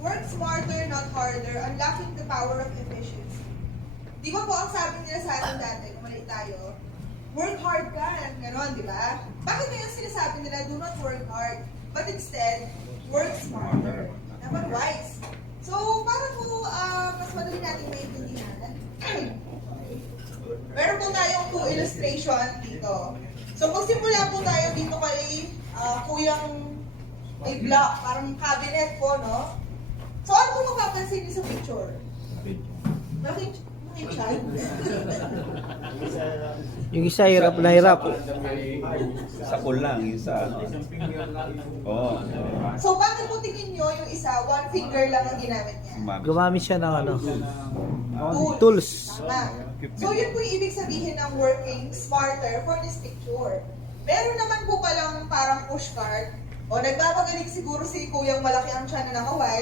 Work smarter, not harder, unlocking the power of efficiency. Di ba po ang sabi nila sa atin dati, kung mali tayo, work hard ka, gano'n, di ba? Bakit ngayon sinasabi nila, do not work hard, but instead, work smarter. Dapat wise. So, para po mas madali natin maintindihan, meron po tayong two illustration dito. So, magsimula po tayo dito kay Kuyang may block, parang cabinet po, no? So, ano po mapapansin niyo sa picture? Bakit child? Yung isa hirap na hirap. Sa kulang, isa. Oo. So, bakit po tingin nyo yung isa, one finger lang ang ginamit niya? Gumamit siya ng ano, Tools. tools. Tama. So, yun po yung ibig sabihin ng working smarter for this picture. Meron naman po palang parang pushcart, o nagpapagaling siguro si Kuyang malaki ang tiyan na nakaway,